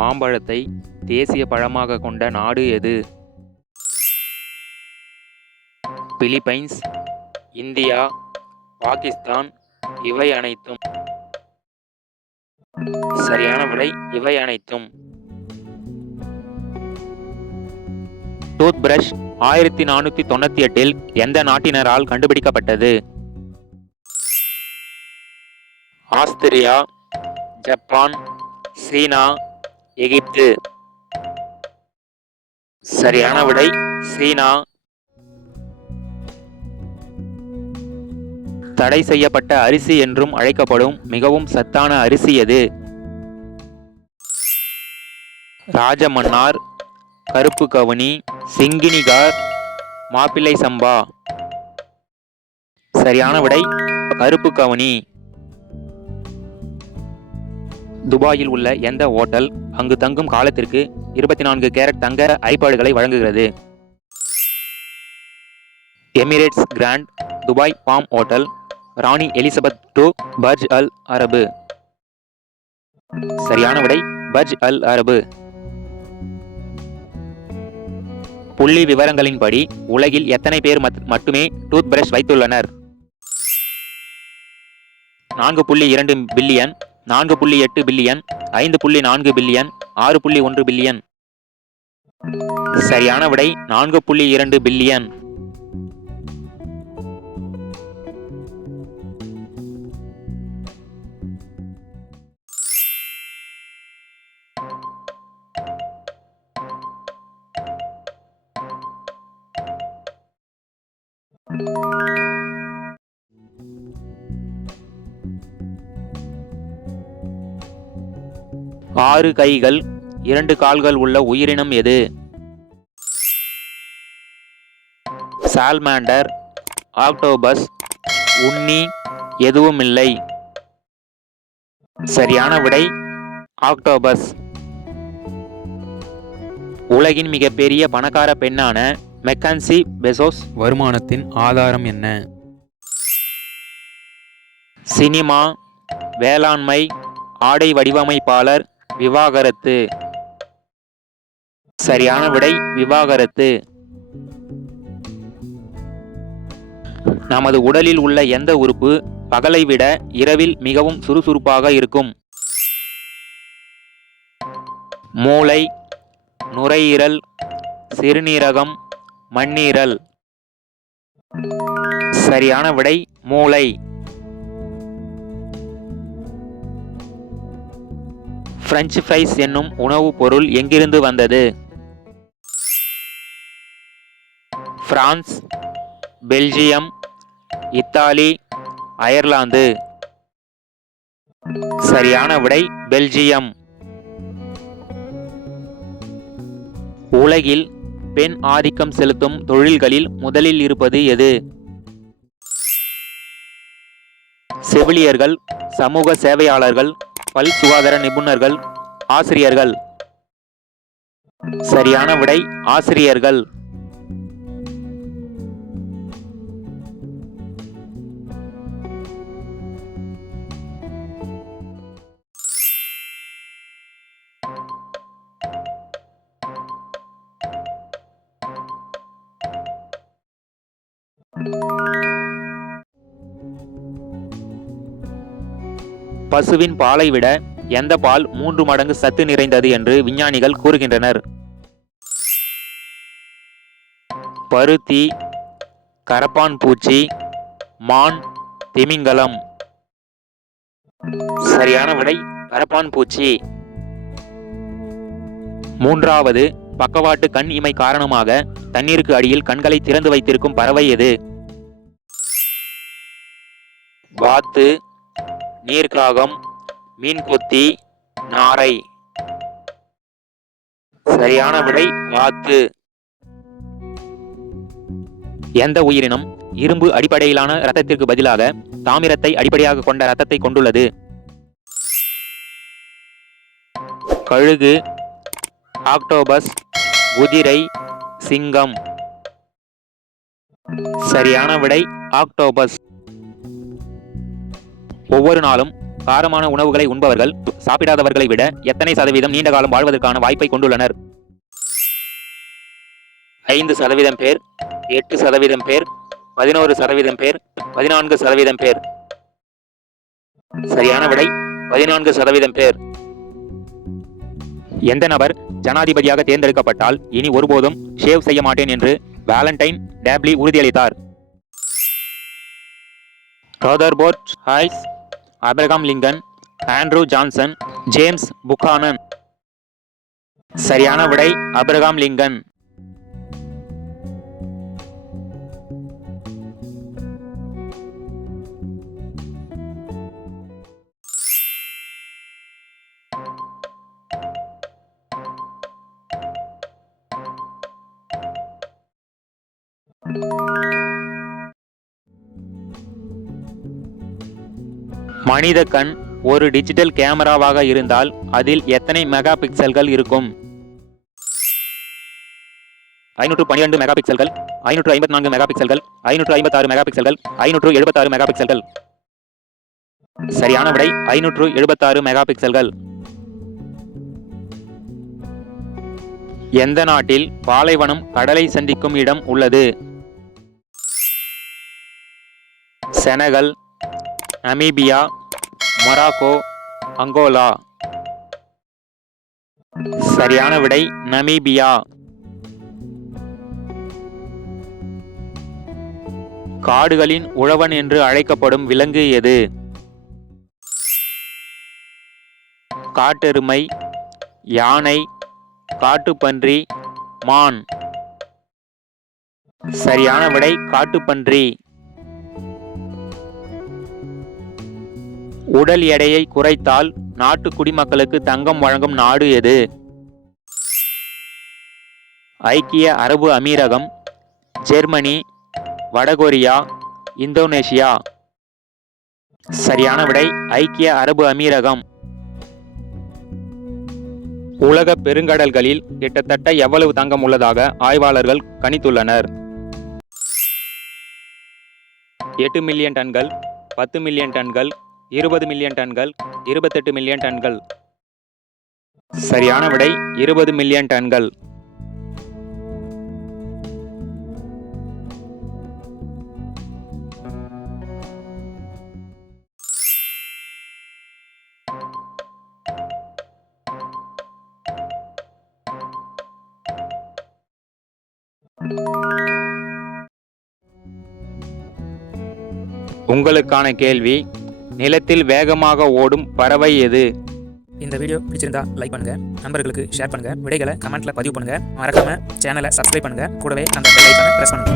மாம்பழத்தை தேசிய பழமாக கொண்ட நாடு எது? Philippines, India, Pakistan. இவை அனைத்தும். சரியான விடை இவை அனைத்தும். டூத் பிரஷ் 1498இல் எந்த நாட்டினரால் கண்டுபிடிக்கப்பட்டது? ஆஸ்திரியா, ஜப்பான், சீனா, எகிப்து. சரியான விடை சீனா. தடை செய்யப்பட்ட அரிசி என்றும் அழைக்கப்படும் மிகவும் சத்தான அரிசி எது? ராஜமன்னார், கருப்பு கவுனி, சிங்கினிகார், மாப்பிள்ளை சம்பா. சரியான விடை கருப்பு கவுனி. துபாயில் உள்ள எந்த ஓட்டல் அங்கு தங்கும் காலத்திற்கு 24 கேரட் தங்க ஐபாடுகளை வழங்குகிறது? Emirates Grand Dubai Palm hotel, ராணி Elizabeth II Burj Al Arab. சரியான விடை பர்ஜ் அல் அரபு. புள்ளி விவரங்களின்படி உலகில் எத்தனை பேர் மட்டுமே டூத் பிரஷ் வைத்துள்ளனர்? 4.2 பில்லியன், 4.8 பில்லியன், 5.4 பில்லியன், 6.1 பில்லியன். சரியான விடை 4.2 பில்லியன். ஆறு கைகள் 2 கால்கள் உள்ள உயிரினம் எது? சால்மாண்டர், ஆக்டோபஸ், உண்ணி, எதுவுமில்லை. சரியான விடை ஆக்டோபஸ். உலகின் மிகப்பெரிய பணக்கார பெண்ணான மெக்கன்சி பெசோஸ் வருமானத்தின் ஆதாரம் என்ன? சினிமா, வேளாண்மை, ஆடை வடிவமைப்பாளர், விவாகரத்து. சரியான விடை விவாகரத்து. நமது உடலில் உள்ள எந்த உறுப்பு பகலை விட இரவில் மிகவும் சுறுசுறுப்பாக இருக்கும்? மூளை, நுரையீரல், சிறுநீரகம், மண்ணீரல். சரியான விடை மூளை. பிரெஞ்சு ஃப்ரைஸ் என்னும் உணவுப் பொருள் எங்கிருந்து வந்தது? France, Belgium, Italy, Ireland. சரியான விடை பெல்ஜியம். உலகில் பெண் ஆதிக்கம் செலுத்தும் தொழில்களில் முதலில் இருப்பது எது? செவிலியர்கள், சமூக சேவையாளர்கள், பல் சுகாதார நிபுணர்கள், ஆசிரியர்கள். சரியான விடை ஆசிரியர்கள். பசுவின் பாலை விட எந்த பால் 3 மடங்கு சத்து நிறைந்தது என்று விஞ்ஞானிகள் கூறுகின்றனர்? பருத்தி, கரப்பான் பூச்சி, மான், திமிங்கலம். சரியான விடை கரப்பான் பூச்சி. மூன்றாவது பக்கவாட்டு கண் இமை காரணமாக தண்ணீருக்கு அடியில் கண்களை திறந்து வைத்திருக்கும் பறவை எது? வாத்து, நீர்க்காகம், மீன்கொத்தி, நாரை. சரியான விடை வாத்து. எந்த உயிரினம் இரும்பு அடிப்படையிலான இரத்தத்திற்கு பதிலாக தாமிரத்தை அடிப்படையாக கொண்ட இரத்தத்தை கொண்டுள்ளது? கழுகு, ஆக்டோபஸ், குதிரை, சிங்கம். சரியான விடை ஆக்டோபஸ். ஒவ்வொரு நாளும் காரமான உணவுகளை உண்பவர்கள் சாப்பிடாதவர்களை விட எத்தனை சதவீதம் நீண்ட காலம் வாழ்வதற்கான வாய்ப்பை கொண்டுள்ளனர்? 5% பேர், 8% பேர், 11% பேர், 14% பேர். சரியான விடை 14% பேர். எந்த நபர் ஜனாதிபதியாக தேர்ந்தெடுக்கப்பட்டால் இனி ஒருபோதும் ஷேவ் செய்ய மாட்டேன் என்று வேலண்டைன் டேப்லி உறுதியளித்தார்? Rutherford Hayes, Abraham Lincoln, Andrew Johnson, James Buchanan. சரியான விடை ஆபிரகாம் லிங்கன். மனித கண் ஒரு டிஜிட்டல் கேமராவாக இருந்தால் அதில் எத்தனை மெகா பிக்சல்கள் இருக்கும்? 512 மெகா பிக்சல்கள், 554 மெகா பிக்சல்கள், 556 மெகா பிக்சல்கள், 576 மெகா பிக்சல்கள். சரியான விடை 576 மெகா பிக்சல்கள். எந்த நாட்டில் பாலைவனம் கடலை சந்திக்கும் இடம் உள்ளது? Senegal, Namibia, Morocco, Angola. சரியான விடை நமீபியா. காடுகளின் உழவன் என்று அழைக்கப்படும் விலங்கு எது? காட்டெருமை, யானை, காட்டுப்பன்றி, மான். சரியான விடை காட்டுப்பன்றி. உடல் எடையை குறைத்தால் நாட்டு குடிமக்களுக்கு தங்கம் வழங்கும் நாடு எது? ஐக்கிய அரபு அமீரகம், ஜெர்மனி, வடகொரியா, இந்தோனேஷியா. சரியான விடை ஐக்கிய அரபு அமீரகம். உலக பெருங்கடல்களில் கிட்டத்தட்ட எவ்வளவு தங்கம் உள்ளதாக ஆய்வாளர்கள் கணித்துள்ளனர்? 8 மில்லியன் டன்கள், 10 மில்லியன் டன்கள், 20 மில்லியன் டன்கள், 28 மில்லியன் டன்கள். சரியான விடை 20 மில்லியன் டன்கள். உங்களுக்கான கேள்வி, நிலத்தில் வேகமாக ஓடும் பறவை எது? இந்த வீடியோ பிடிச்சிருந்தா லைக் பண்ணுங்க, நண்பர்களுக்கு ஷேர் பண்ணுங்க, விடைகளை கமெண்ட்ல பதிவு பண்ணுங்க, மறக்காம சேனலை சப்ஸ்கிரைப் பண்ணுங்க, கூடவே அந்த பெல் ஐகானை பிரஸ் பண்ணுங்க.